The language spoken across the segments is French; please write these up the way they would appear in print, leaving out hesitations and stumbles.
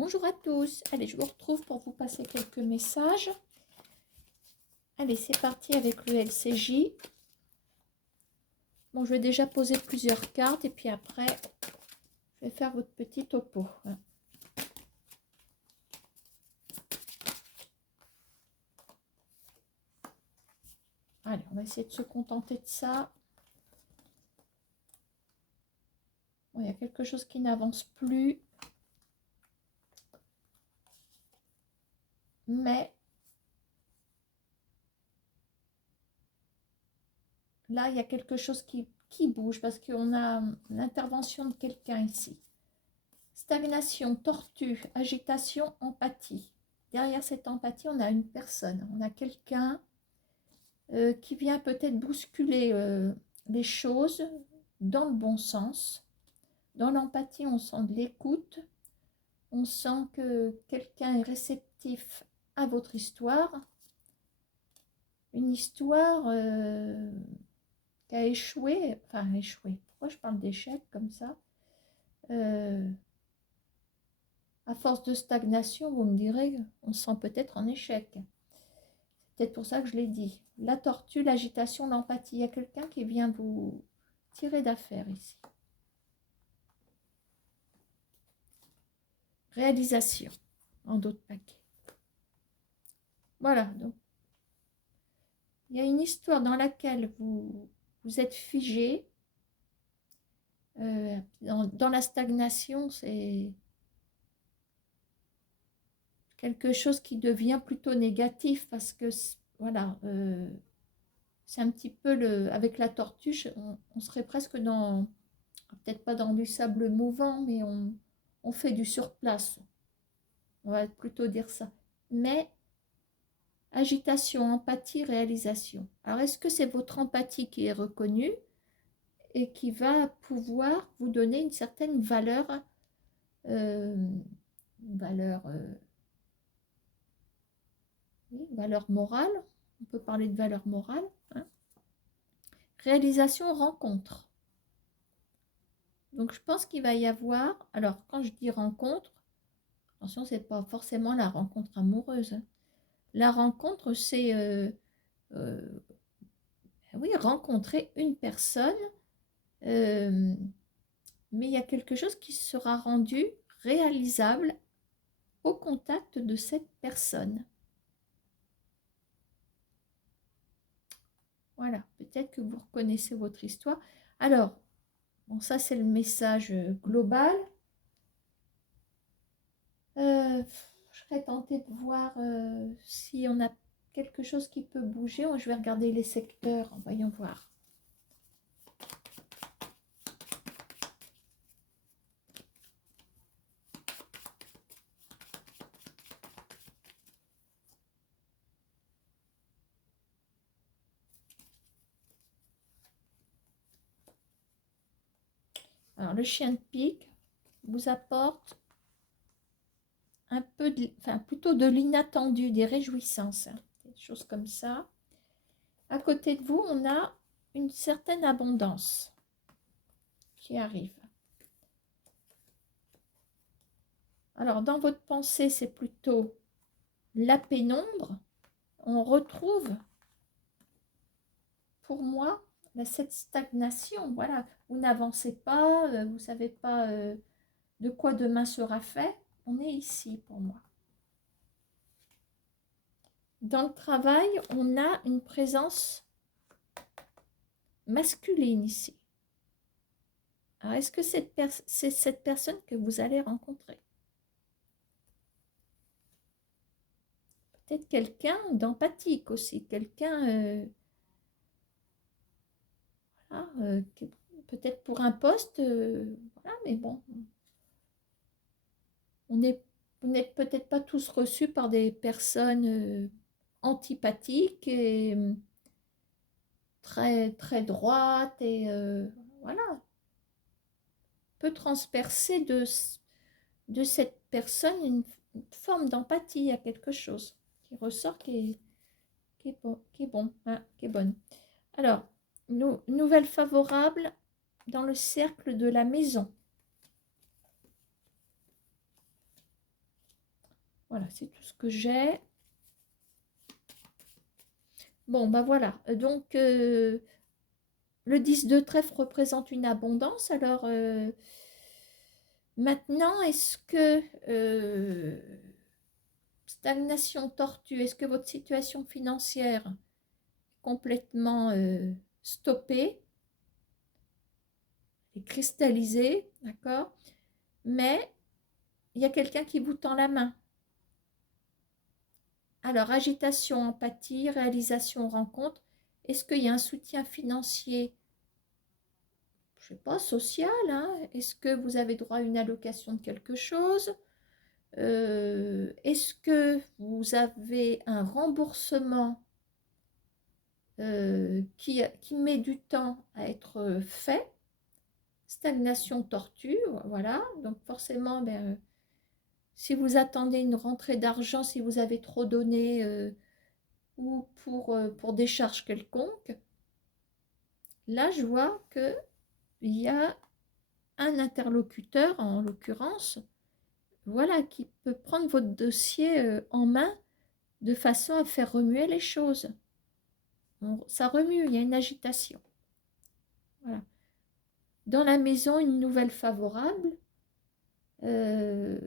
Bonjour à tous. Allez, je vous retrouve pour vous passer quelques messages. Allez, c'est parti avec le LCJ. Bon, je vais déjà poser plusieurs cartes et puis après, je vais faire votre petit topo. Allez, on va essayer de se contenter de ça. Bon, il y a quelque chose qui n'avance plus. Mais là, il y a quelque chose qui bouge parce qu'on a l'intervention de quelqu'un ici. Stagnation, tortue, agitation, empathie. Derrière cette empathie, on a une personne, on a quelqu'un qui vient peut-être bousculer les choses dans le bon sens. Dans l'empathie, on sent de l'écoute, on sent que quelqu'un est réceptif à votre histoire. Une histoire qui a échoué, enfin échoué, pourquoi je parle d'échec comme ça à force de stagnation, vous me direz, on se sent peut-être en échec. C'est peut-être pour ça que je l'ai dit. La tortue, l'agitation, l'empathie. Il y a quelqu'un qui vient vous tirer d'affaire ici. Réalisation, en d'autres paquets. Voilà, donc il y a une histoire dans laquelle vous êtes figé. Dans la stagnation, c'est quelque chose qui devient plutôt négatif parce que, voilà, c'est un petit peu avec la tortue, on serait presque dans, peut-être pas dans du sable mouvant, mais on fait du surplace. On va plutôt dire ça. Mais agitation, empathie, réalisation. Alors, est-ce que c'est votre empathie qui est reconnue et qui va pouvoir vous donner une certaine valeur, oui, valeur morale, on peut parler de valeur morale. Hein. Réalisation, rencontre. Donc, je pense qu'il va y avoir, alors quand je dis rencontre, attention, ce n'est pas forcément la rencontre amoureuse. Hein. La rencontre, c'est, oui, rencontrer une personne, mais il y a quelque chose qui sera rendu réalisable au contact de cette personne. Voilà, peut-être que vous reconnaissez votre histoire. Alors, bon, ça c'est le message global. Je serais tentée de voir si on a quelque chose qui peut bouger. Je vais regarder les secteurs, voyons voir. Alors, le chien de pique vous apporte un peu, plutôt de l'inattendu, des réjouissances, hein, des choses comme ça. À côté de vous, on a une certaine abondance qui arrive. Alors, dans votre pensée, c'est plutôt la pénombre. On retrouve, pour moi, cette stagnation. Voilà, vous n'avancez pas, vous ne savez pas de quoi demain sera fait. On est ici pour moi. Dans le travail, on a une présence masculine ici. Alors, est-ce que c'est cette personne que vous allez rencontrer? Peut-être quelqu'un d'empathique aussi, quelqu'un, voilà, peut-être pour un poste, voilà, mais bon, on n'êtes peut-être pas tous reçus par des personnes antipathiques et très, très droites et voilà, peut transpercer de cette personne une forme d'empathie à quelque chose qui ressort, qui est bon, hein, qui est bonne. Alors, nouvelle favorable dans le cercle de la maison. Voilà, c'est tout ce que j'ai. Bon, bah voilà. Donc, le 10 de trèfle représente une abondance. Alors, maintenant, est-ce que stagnation, tortue, est-ce que votre situation financière est complètement stoppée, est cristallisée, d'accord? Mais il y a quelqu'un qui vous tend la main. Alors, agitation, empathie, réalisation, rencontre. Est-ce qu'il y a un soutien financier, je ne sais pas, social, hein? Est-ce que vous avez droit à une allocation de quelque chose? Est-ce que vous avez un remboursement qui met du temps à être fait? Stagnation, tortue, voilà. Donc forcément, ben, si vous attendez une rentrée d'argent, si vous avez trop donné ou pour des charges quelconques, là je vois qu'il y a un interlocuteur, en l'occurrence, voilà, qui peut prendre votre dossier en main de façon à faire remuer les choses. Ça remue, il y a une agitation. Voilà. Dans la maison, une nouvelle favorable euh,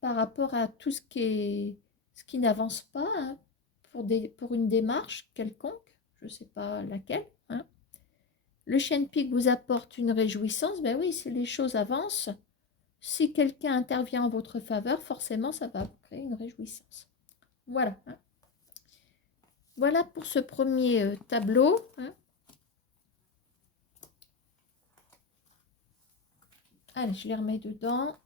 par rapport à tout ce qui n'avance pas, hein, pour une démarche quelconque, je ne sais pas laquelle. Hein. Le chêne-pique vous apporte une réjouissance. Ben oui, si les choses avancent, si quelqu'un intervient en votre faveur, forcément, ça va vous créer une réjouissance. Voilà. Hein. Voilà pour ce premier tableau. Hein. Allez, je les remets dedans.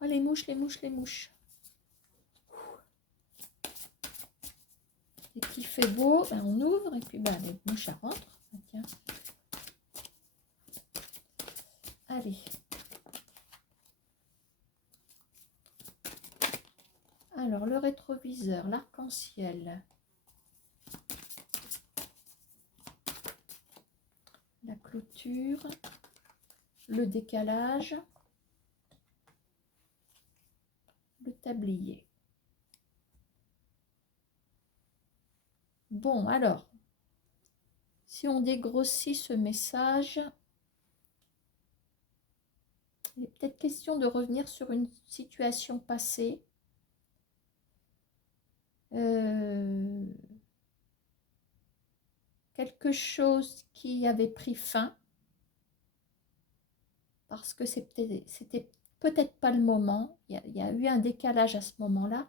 Oh, les mouches, les mouches, les mouches. Et qu'il fait beau, ben on ouvre et puis ben, les mouches rentrent. Tiens. Allez. Alors, le rétroviseur, l'arc-en-ciel, la clôture, le décalage, le tablier. Bon, alors, si on dégrossit ce message, il est peut-être question de revenir sur une situation passée. Quelque chose qui avait pris fin, parce que c'était peut-être pas le moment. Il y a eu un décalage à ce moment-là.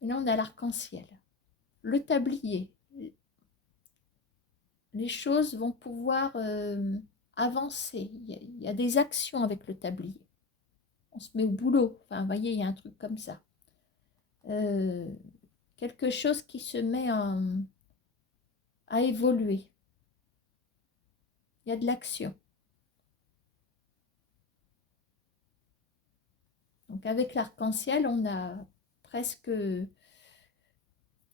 Et là, on a l'arc-en-ciel. Le tablier. Les choses vont pouvoir avancer. Il y a des actions avec le tablier. On se met au boulot. Enfin, vous voyez, il y a un truc comme ça. Quelque chose qui se met à évoluer. Il y a de l'action. Donc, avec l'arc-en-ciel, on a presque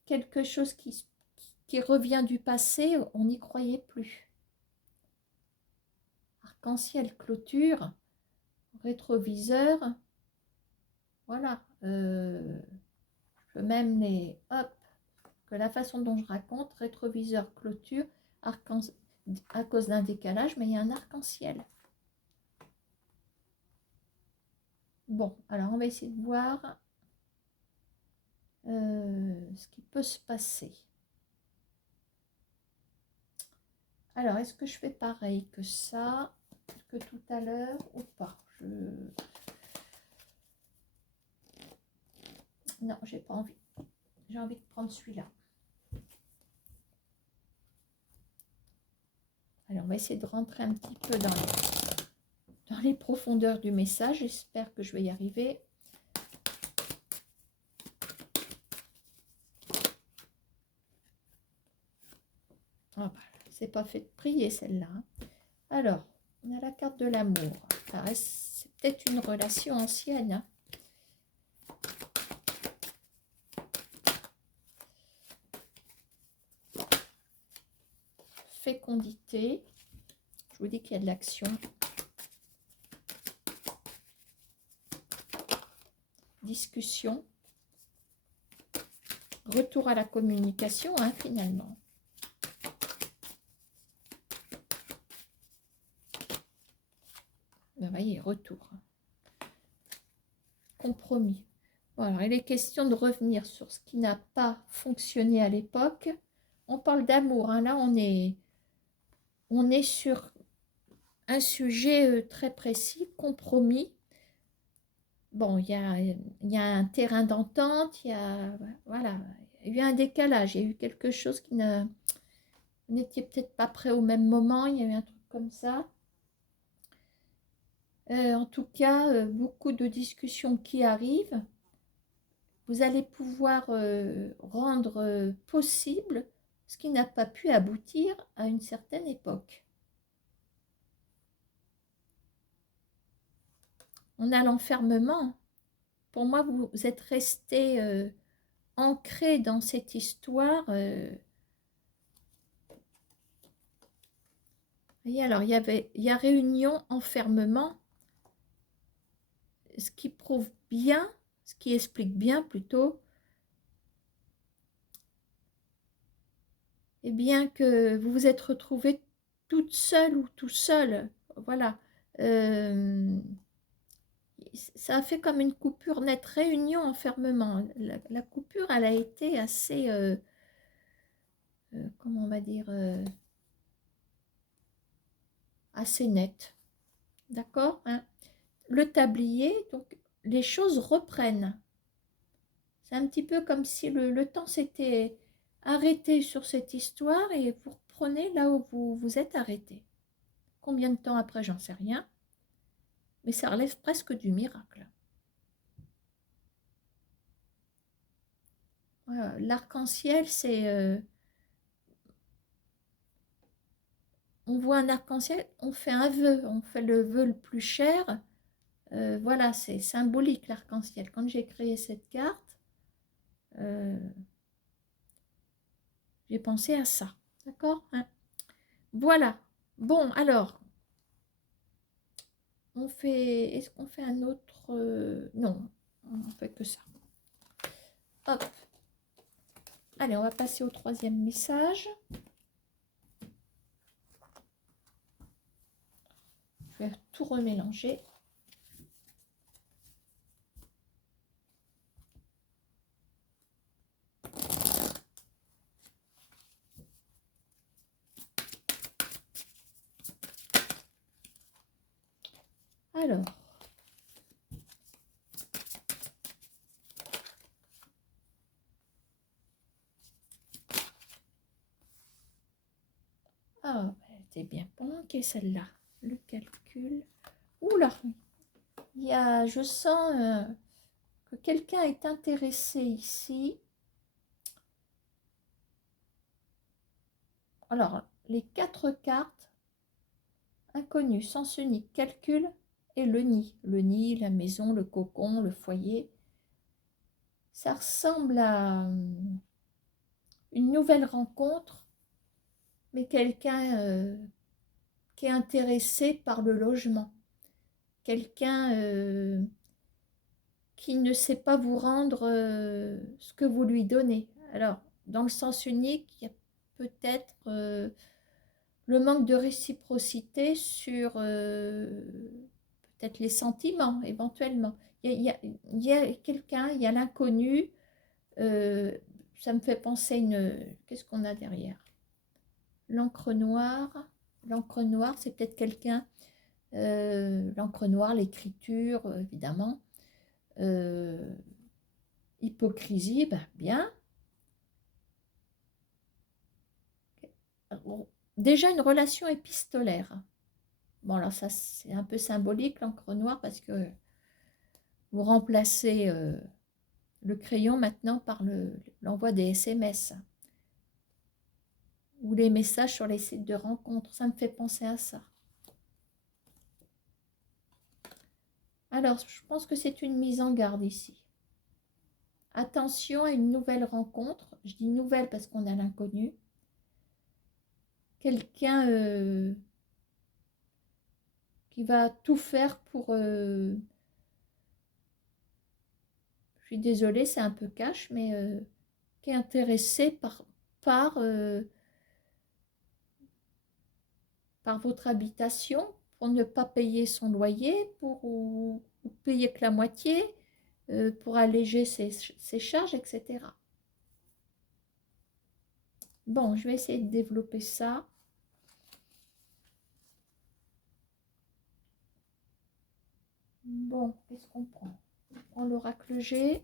quelque chose qui revient du passé, on n'y croyait plus. Arc-en-ciel, clôture, rétroviseur, voilà. Je peux même les... Hop, que la façon dont je raconte, rétroviseur, clôture, à cause d'un décalage, mais il y a un arc-en-ciel. Bon, alors on va essayer de voir ce qui peut se passer. Alors, est-ce que je fais pareil que ça, que tout à l'heure ou pas? Non, j'ai pas envie. J'ai envie de prendre celui-là. Alors, on va essayer de rentrer un petit peu dans les profondeurs du message. J'espère que je vais y arriver. Ah bah, c'est pas fait de prier celle-là. Hein. Alors, on a la carte de l'amour. C'est peut-être une relation ancienne. Hein. Fécondité. Je vous dis qu'il y a de l'action. discussion. Retour à la communication, hein, finalement. Ben, voyez, retour. Compromis. Voilà, il est question de revenir sur ce qui n'a pas fonctionné à l'époque. On parle d'amour, hein, là on est sur un sujet très précis, compromis. Bon, il y a un terrain d'entente, voilà, il y a eu un décalage, il y a eu quelque chose qui n'était peut-être pas prêt au même moment, il y a eu un truc comme ça. En tout cas, beaucoup de discussions qui arrivent. Vous allez pouvoir rendre possible ce qui n'a pas pu aboutir à une certaine époque. On a l'enfermement. Pour moi, vous êtes resté ancré dans cette histoire. Voyez, alors, il y a réunion, enfermement, ce qui prouve bien, ce qui explique bien plutôt, eh bien que vous vous êtes retrouvée toute seule ou tout seul. Voilà. Ça a fait comme une coupure nette, réunion, enfermement. La coupure, elle a été assez, comment on va dire, assez nette. D'accord, hein? Le tablier, donc les choses reprennent. C'est un petit peu comme si le temps s'était arrêté sur cette histoire et vous reprenez là où vous vous êtes arrêté. Combien de temps après, j'en sais rien, mais ça relève presque du miracle. Voilà, l'arc-en-ciel, c'est... on voit un arc-en-ciel, on fait un vœu, on fait le vœu le plus cher. Voilà, c'est symbolique l'arc-en-ciel. Quand j'ai créé cette carte, euh, j'ai pensé à ça. D'accord, hein? Voilà. Bon, alors, on fait... Est-ce qu'on fait un autre... non, on fait que ça. Hop. Allez, on va passer au troisième message. Je vais tout remélanger. Alors, ah, elle était bien planquée celle-là. Le calcul. Oula, je sens que quelqu'un est intéressé ici. Alors, les 4 cartes, inconnues, sens unique, calcul et le nid. Le nid, la maison, le cocon, le foyer. Ça ressemble à une nouvelle rencontre, mais quelqu'un qui est intéressé par le logement. Quelqu'un qui ne sait pas vous rendre ce que vous lui donnez. Alors, dans le sens unique, il y a peut-être le manque de réciprocité sur peut-être les sentiments, éventuellement. Il y a quelqu'un, il y a l'inconnu. Ça me fait penser qu'est-ce qu'on a derrière? L'encre noire. L'encre noire, c'est peut-être quelqu'un. L'encre noire, l'écriture, évidemment. Hypocrisie, ben, bien. Bon, déjà une relation épistolaire. Bon, alors ça, c'est un peu symbolique, l'encre noire, parce que vous remplacez le crayon maintenant par l'envoi des SMS ou les messages sur les sites de rencontres. Ça me fait penser à ça. Alors, je pense que c'est une mise en garde ici. Attention à une nouvelle rencontre. Je dis nouvelle parce qu'on a l'inconnu. Quelqu'un qui va tout faire pour suis désolée, c'est un peu cash, mais qui est intéressé par, par votre habitation pour ne pas payer son loyer, ou payer que la moitié, pour alléger ses charges, etc. Bon, je vais essayer de développer ça. Bon, qu'est-ce qu'on prend? On prend l'oracle G.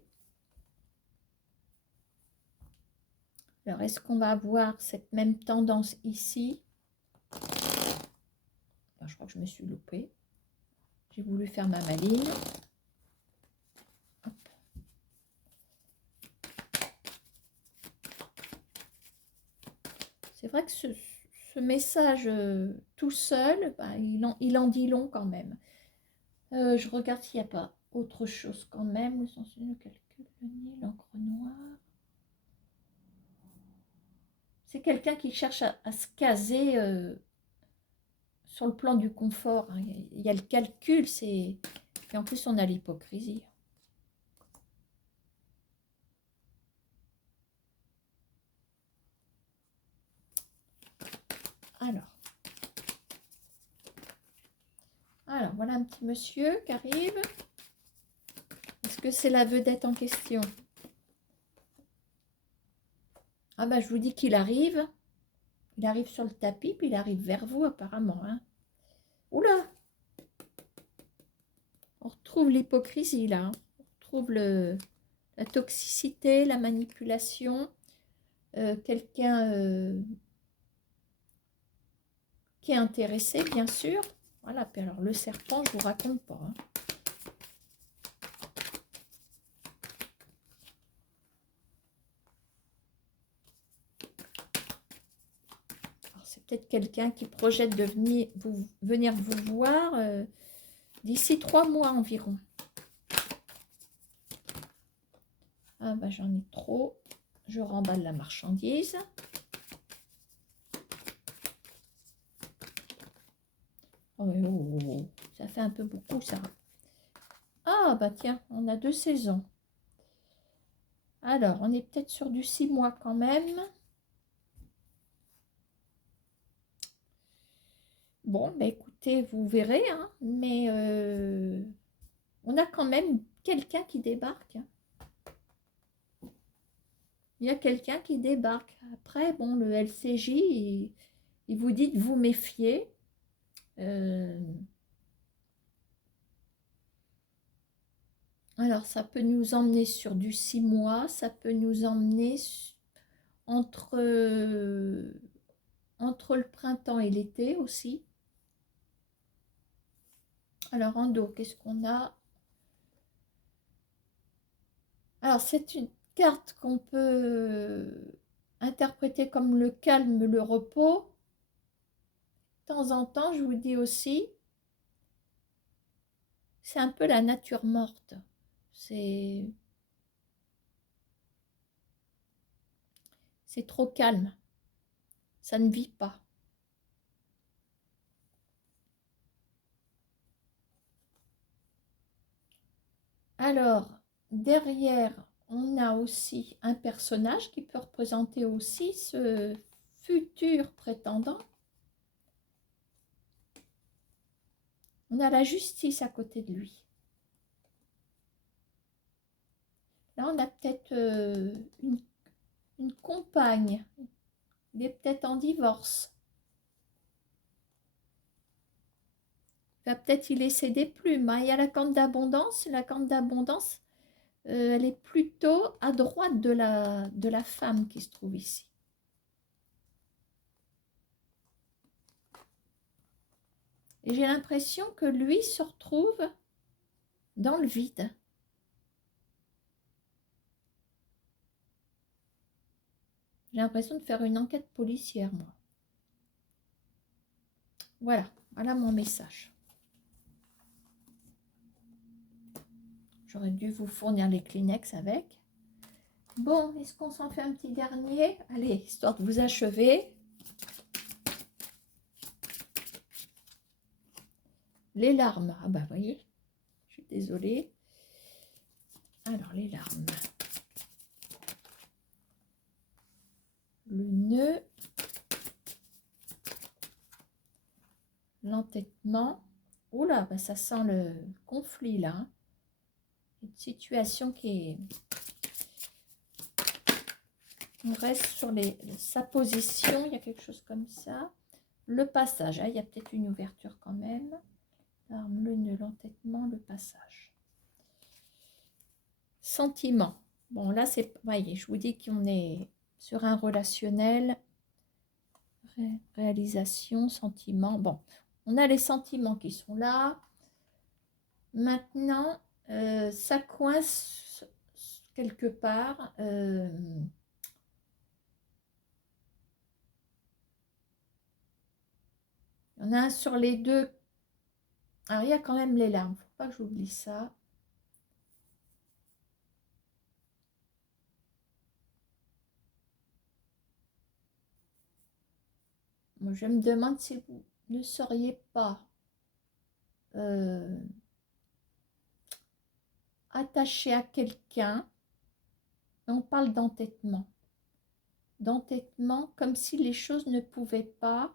Alors, est-ce qu'on va avoir cette même tendance ici? Je crois que je me suis loupée. J'ai voulu faire ma maline. C'est vrai que ce message tout seul, bah, il en dit long quand même. Je regarde s'il n'y a pas autre chose quand même. Le sens du calcul, le nid, l'encre noire. C'est quelqu'un qui cherche à se caser sur le plan du confort. Hein. Il y a le calcul, et en plus on a l'hypocrisie. Alors, voilà un petit monsieur qui arrive. Est-ce que c'est la vedette en question? Ah bah je vous dis qu'il arrive. Il arrive sur le tapis, puis il arrive vers vous apparemment. Hein. Oula! On retrouve l'hypocrisie là. Hein. On retrouve la toxicité, la manipulation. Quelqu'un qui est intéressé, bien sûr. Voilà, puis alors le serpent, je ne vous raconte pas. Hein. C'est peut-être quelqu'un qui projette de venir vous voir d'ici 3 mois environ. Ah bah j'en ai trop. Je remballe la marchandise. Oh, oh, oh, ça fait un peu beaucoup ça. Ah bah tiens, on a 2 saisons. Alors, on est peut-être sur du 6 mois quand même. Bon, bah écoutez, vous verrez, hein, mais on a quand même quelqu'un qui débarque. Il y a quelqu'un qui débarque. Après, bon, le LCJ, il vous dit de vous méfier. Alors, ça peut nous emmener sur du 6 mois, ça peut nous emmener entre le printemps et l'été aussi. Alors, en dos, qu'est-ce qu'on a? Alors, c'est une carte qu'on peut interpréter comme le calme, le repos. De temps en temps, je vous dis aussi, c'est un peu la nature morte. C'est trop calme. Ça ne vit pas. Alors, derrière, on a aussi un personnage qui peut représenter aussi ce futur prétendant. On a la justice à côté de lui. Là, on a peut-être une compagne. Il est peut-être en divorce. Il va peut-être y laisser des plumes. Hein. Il y a la corne d'abondance. La corne d'abondance, elle est plutôt à droite de la femme qui se trouve ici. Et j'ai l'impression que lui se retrouve dans le vide. J'ai l'impression de faire une enquête policière, moi. Voilà mon message. J'aurais dû vous fournir les Kleenex avec. Bon, est-ce qu'on s'en fait un petit dernier? Allez, histoire de vous achever. Les larmes. Ah bah, voyez, je suis désolée. Alors, les larmes. Le nœud. L'entêtement. Oula, bah ça sent le conflit là. Hein. Une situation qui est... On reste sur sa position, il y a quelque chose comme ça. Le passage, hein, il y a peut-être une ouverture quand même. L'arme, le nœud, l'entêtement, le passage. Sentiment. Bon, là, c'est... Voyez, je vous dis qu'on est sur un relationnel. Réalisation, sentiment. Bon, on a les sentiments qui sont là. Maintenant, ça coince quelque part. Il y en a un sur les deux. Alors, il y a quand même les larmes. Il ne faut pas que j'oublie ça. Moi, je me demande si vous ne seriez pas attaché à quelqu'un. On parle d'entêtement. D'entêtement, comme si les choses ne pouvaient pas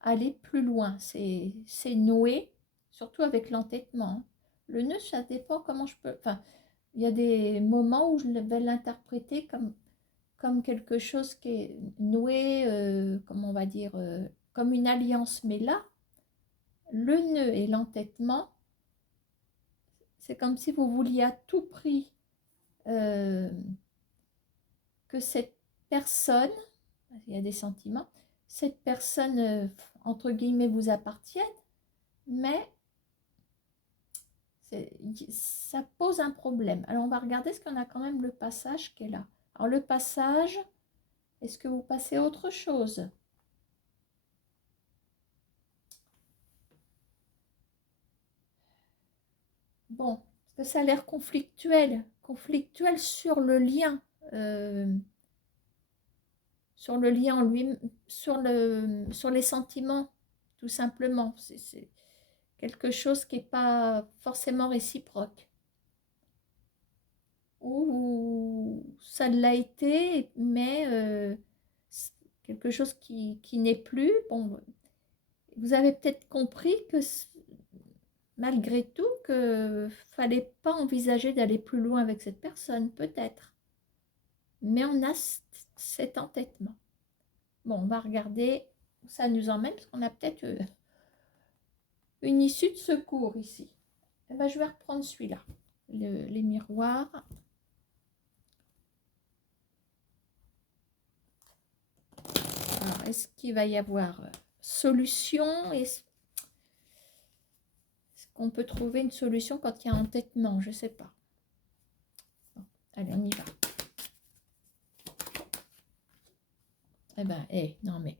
aller plus loin. C'est noué, surtout avec l'entêtement. Le nœud, ça dépend comment je peux... Enfin, il y a des moments où je vais l'interpréter comme quelque chose qui est noué, comment on va dire, comme une alliance. Mais là, le nœud et l'entêtement, c'est comme si vous vouliez à tout prix que cette personne, il y a des sentiments, cette personne, entre guillemets, vous appartienne, mais ça pose un problème. Alors, on va regarder ce qu'on a quand même le passage qui est là. Alors, le passage, est-ce que vous passez à autre chose? Bon, parce que ça a l'air conflictuel. Conflictuel sur le lien. Sur le lien en lui, sur les sentiments, tout simplement. C'est quelque chose qui n'est pas forcément réciproque. Ou ça l'a été, mais quelque chose qui n'est plus. Bon, vous avez peut-être compris que malgré tout, que fallait pas envisager d'aller plus loin avec cette personne, peut-être. Mais on a cet entêtement. Bon, on va regarder où ça nous emmène, parce qu'on a peut-être une issue de secours ici. Et ben, je vais reprendre celui-là, les miroirs. Alors, est-ce qu'il va y avoir solution? Est-ce qu'on peut trouver une solution quand il y a un entêtement? Je ne sais pas. Bon, allez, on y va. Eh ben, non mais,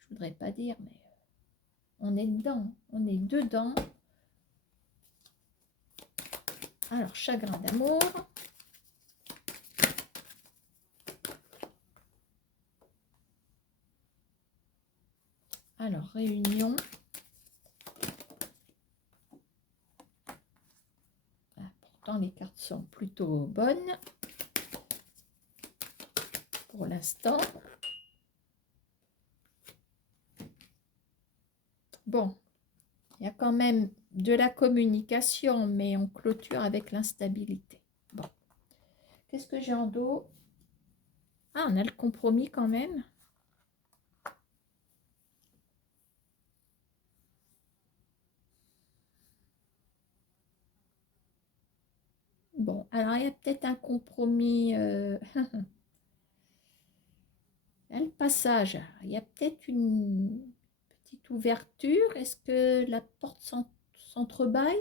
je voudrais pas dire, mais on est dedans, on est dedans. Alors, chagrin d'amour. Alors, réunion. Ah, pourtant, les cartes sont plutôt bonnes pour l'instant. Bon, il y a quand même de la communication, mais on clôture avec l'instabilité. Bon, qu'est-ce que j'ai en dos? Ah, on a le compromis quand même. Bon, alors il y a peut-être un compromis. Le passage, il y a peut-être une petite ouverture. Est-ce que la porte s'entrebâille?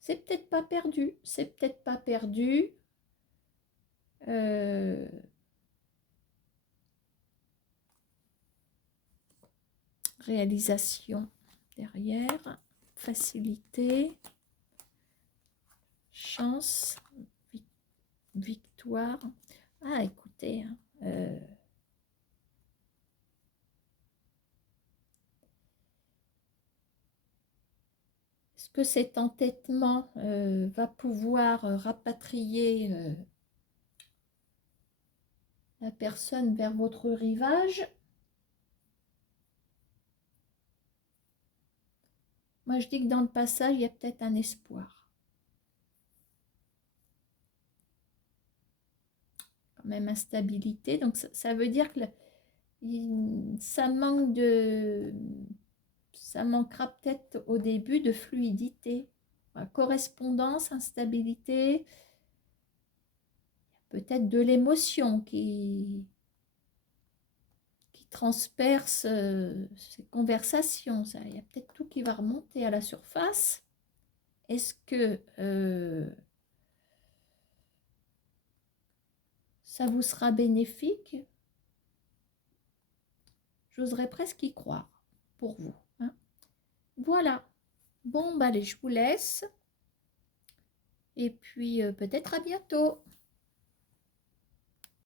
C'est peut-être pas perdu. C'est peut-être pas perdu. Réalisation derrière. Facilité. Chance. Victoire. Ah, écoutez, hein, Est-ce que cet entêtement va pouvoir rapatrier la personne vers votre rivage? Moi, je dis que dans le passage, il y a peut-être un espoir. Quand même instabilité. Donc, ça veut dire que ça manque de... Ça manquera peut-être au début de fluidité. Correspondance, instabilité, peut-être de l'émotion qui transperce ces conversations. Ça, il y a peut-être tout qui va remonter à la surface. Est-ce que ça vous sera bénéfique? J'oserais presque y croire pour vous. Hein. Voilà. Bon, bah, allez, je vous laisse. Et puis, peut-être à bientôt.